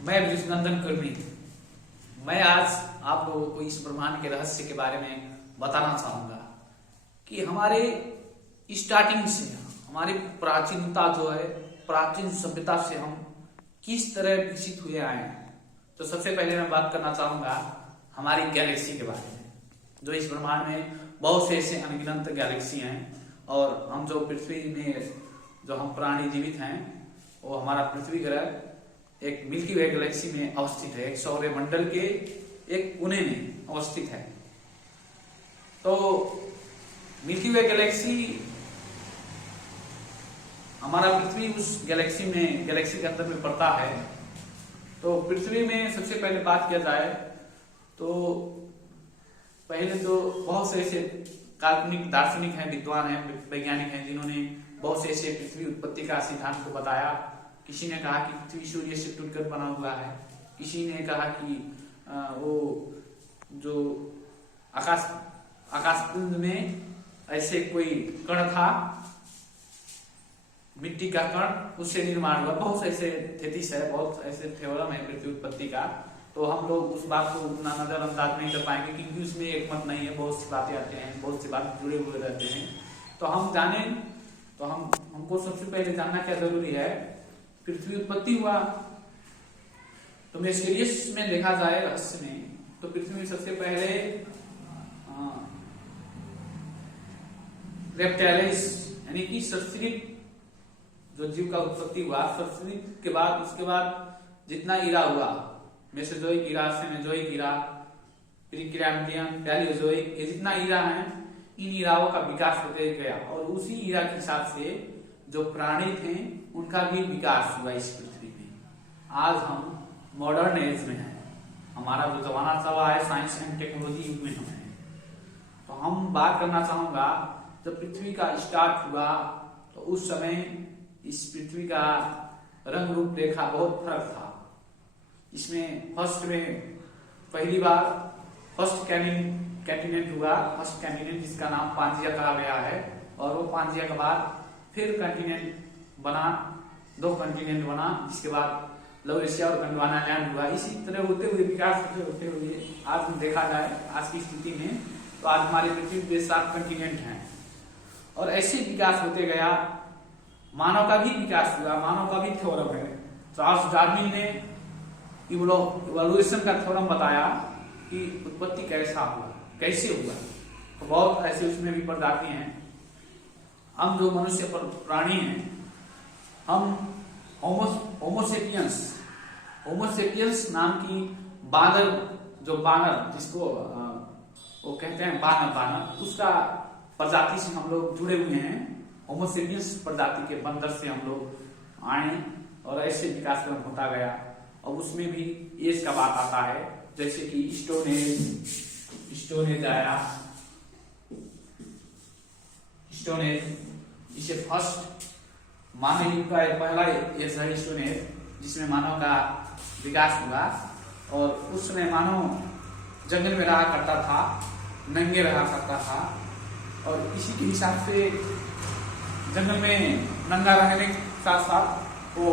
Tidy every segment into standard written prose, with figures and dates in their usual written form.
मैं नंदन कर्मी। मैं आज आप लोगों को इस ब्रह्मांड के रहस्य के बारे में बताना चाहूंगा कि हमारे स्टार्टिंग से हमारी प्राचीनता जो है, प्राचीन सभ्यता से हम किस तरह विकसित हुए आए हैं। तो सबसे पहले मैं बात करना चाहूंगा हमारी गैलेक्सी के बारे में। जो इस ब्रह्मांड में बहुत से ऐसे अनगिनत गैलेक्सी हैं और हम जो पृथ्वी में जो हम प्राणी जीवित हैं, वो हमारा पृथ्वी ग्रह एक मिल्की वे गैलेक्सी में अवस्थित है, एक सौर मंडल के एक कोने में अवस्थित है। तो मिल्की वे गैलेक्सी, हमारा पृथ्वी उस गैलेक्सी के अंदर में पड़ता है। तो पृथ्वी में सबसे पहले बात किया जाए तो पहले तो बहुत से ऐसे काल्पनिक दार्शनिक हैं, विद्वान हैं, वैज्ञानिक हैं, जिन्होंने बहुत से ऐसे पृथ्वी उत्पत्ति का सिद्धांत को बताया। किसी ने कहा कि पृथ्वी सूर्य से टूटकर बना हुआ है, किसी ने कहा कि वो जो आकाशपिंड में ऐसे कोई कण था, मिट्टी का कण, उससे निर्माण हुआ। बहुत ऐसे थेसिस है, बहुत ऐसे थ्योरम है पृथ्वी उत्पत्ति का। तो हम लोग उस बात को उतना नजरअंदाज नहीं कर पाएंगे क्योंकि उसमें एक मत नहीं है, बहुत सी बातें आते हैं, बहुत सी बातें जुड़े हुए रहते हैं। तो हम जाने तो हमको सबसे पहले जानना क्या जरूरी है, पृथ्वी उत्पत्ति हुआ तो मिस्टीरियस में देखा जाए, रहस्य में, तो पृथ्वी में सबसे पहले रेप्टाइल्स यानी कि सरीसृप जो जीव का उत्पत्ति हुआ। सरीसृप के बाद उसके बाद जितना इरा हुआ, मेसोजोइक इरा, सेनोजोइक इरा, प्रीक्लैम्ब्रियन, पैलियोजोइक, ये जितना इरा है, इन इराओं का विकास होते गया और उसी इरा के हिसाब से जो प्राणी थे उनका भी विकास हुआ इस पृथ्वी में। आज हम मॉडर्न एज में हैं, हमारा जो जमाना चला है साइंस एंड टेक्नोलॉजी युग में हम हैं। तो हम बात करना चाहूंगा, जब पृथ्वी का स्टार्ट हुआ तो उस समय इस पृथ्वी का रंग रूप रेखा बहुत फर्क था। इसमें फर्स्ट में पहली बार फर्स्ट कैंटिनेंट हुआ, फर्स्ट कैंटिनेंट जिसका नाम पांजिया कहा गया है। और वो पांजिया के बाद फिर कंटिनेंट बना, 2 कंटिनेंट बना, जिसके बाद लवरेशिया और गोंडवाना लैंड हुआ। इसी तरह होते हुए विकास होते हुए आज हम देखा जाए आज की स्थिति में तो आज हमारी पृथ्वी पे 7 कंटिनेंट हैं और ऐसे विकास होते गया। मानव का भी विकास हुआ, मानव का भी थ्योरम है। चार्ल्स डार्विन ने इवोल्यूशन का थ्योरम बताया कि उत्पत्ति कैसा हुआ, कैसे हुआ। तो बहुत ऐसे उसमें भी प्रजाति हैं। हम जो मनुष्य पर प्राणी हैं, हम होमोसेपियंस नाम की बानर, जो बानर जिसको वो कहते हैं बानर, उसका प्रजाति से हम लोग जुड़े हुए हैं। होमोसेपियंस प्रजाति के बंदर से हम लोग आए और ऐसे विकास क्रम होता गया। और उसमें भी एज का बात आता है, जैसे कि स्टोन एज आया। स्टोन एज इसे फर्स्ट मानव युग का पहला एज है स्टोन एज, जिसमें मानव का विकास हुआ। और उस समय मानव जंगल में रहा करता था, नंगे रहा करता था और इसी के हिसाब से जंगल में नंगा रहने के साथ साथ वो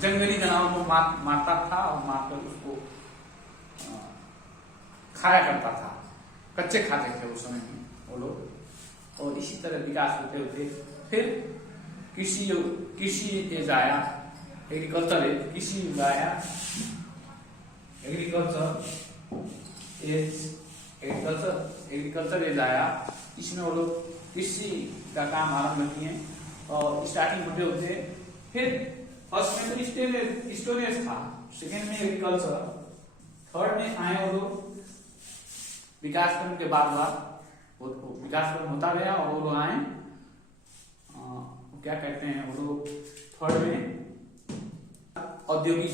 जंगली जानवरों को मारता था और मारकर उसको खाया करता था। कच्चे खाते थे उस समय में वो लोग। और इसी तरह विकास होते होते फिर कृषि एज आया, एग्रीकल्चर एज, कृषि युग आया, एग्रीकल्चर एज आया। इसमें वो लोग कृषि का काम आरंभ किए और स्टार्टिंग होते होते फिर फर्स्ट में तो स्टोरेज था, सेकेंड में एग्रीकल्चर, थर्ड में आए वो लोग। विकास क्रम के बाद विकास क्रम होता गया और वो लोग आए, क्या कहते हैं वो लोग, थर्ड में औद्योगिक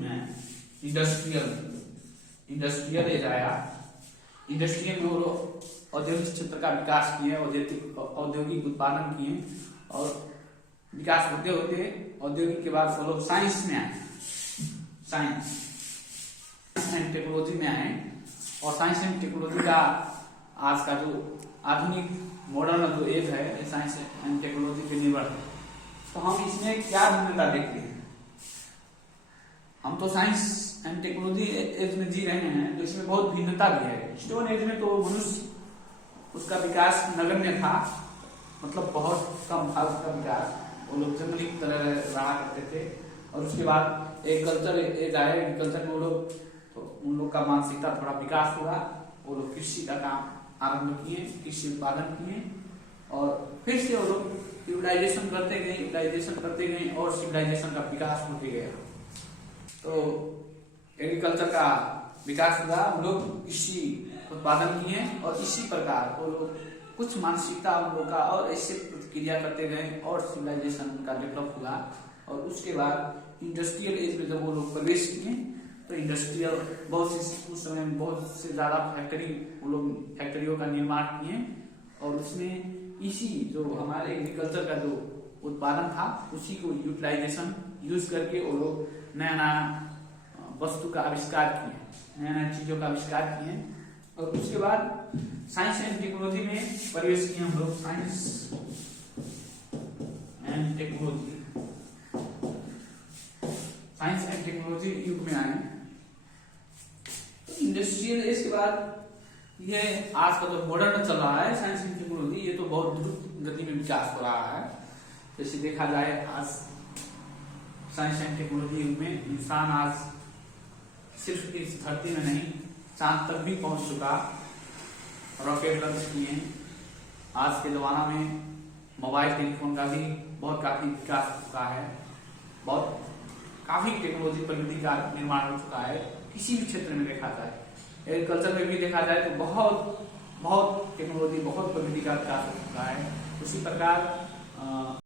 में इंडस्ट्रियल एज आया। इंडस्ट्रियल में वो लोग औद्योगिक क्षेत्र का विकास किए, औद्योगिक उत्पादन किए और विकास होते होते औद्योगिक के बाद वो लोग साइंस में आए, साइंस एंड टेक्नोलॉजी में आए। और साइंस एंड टेक्नोलॉजी का आज का जो आधुनिक मॉडर्न जो एज है, ये साइंस एंड टेक्नोलॉजी पे निर्भर है। तो हम इसमें क्या भिन्नता देखते हैं, हम तो साइंस एंड टेक्नोलॉजी एज में जी रहे हैं, तो इसमें बहुत भिन्नता भी है। स्टोन एज में तो मनुष्य उसका विकास नगण्य था, मतलब बहुत कम था उसका विकास। वो लोग जंगली की तरह रहा करते थे। और उसके बाद एग्रीकल्चर एज आया। एग्रीकल्चर में वो लोग, तो उन लोग का मानसिकता थोड़ा विकास हुआ। वो लोग कृषि का काम आरंभ किए, कृषि उत्पादन किए, और फिर से वो लोग सिविलाइजेशन करते गए और सिविलाइजेशन का विकास होते गया। तो एग्रीकल्चर का विकास हुआ, हम लोग कृषि उत्पादन किए, और इसी प्रकार वो लोग कुछ मानसिकता उन लोग का और ऐसे प्रतिक्रिया करते गए और सिविलाइजेशन का डेवलप हुआ। और उसके बाद इंडस्ट्रियल एज में जब वो लोग प्रवेश किए, तो इंडस्ट्रियल बहुत से उस समय बहुत से ज्यादा वो लोग फैक्ट्रियों का निर्माण किए, और उसमें इसी जो हमारे एग्रीकल्चर का जो उत्पादन था उसी को यूटिलाइजेशन यूज करके वो लोग नया नया वस्तु का आविष्कार किए, नया नया चीजों का आविष्कार किए। और उसके बाद साइंस एंड टेक्नोलॉजी में प्रवेश किए हम लोग। साइंस एंड टेक्नोलॉजी युग में आए। तो इंडस्ट्रियल एज के बाद ये आज का जो मॉडर्न चल रहा है साइंस एंड टेक्नोलॉजी, ये तो बहुत द्रुत गति में विकास हो रहा है। जैसे देखा जाए आज साइंस एंड टेक्नोलॉजी युग में इंसान आज सिर्फ इस धरती में नहीं, चांद तक भी पहुंच चुका, रॉकेट लॉन्च किए। आज के जमाना में मोबाइल टेलीफोन का भी बहुत काफी विकास हो चुका है, बहुत काफी टेक्नोलॉजी प्रगति का निर्माण हो चुका है। किसी भी क्षेत्र में देखा जाए, एग्रीकल्चर में भी देखा जाए तो बहुत टेक्नोलॉजी, बहुत प्रगति का विकास हो चुका है। उसी प्रकार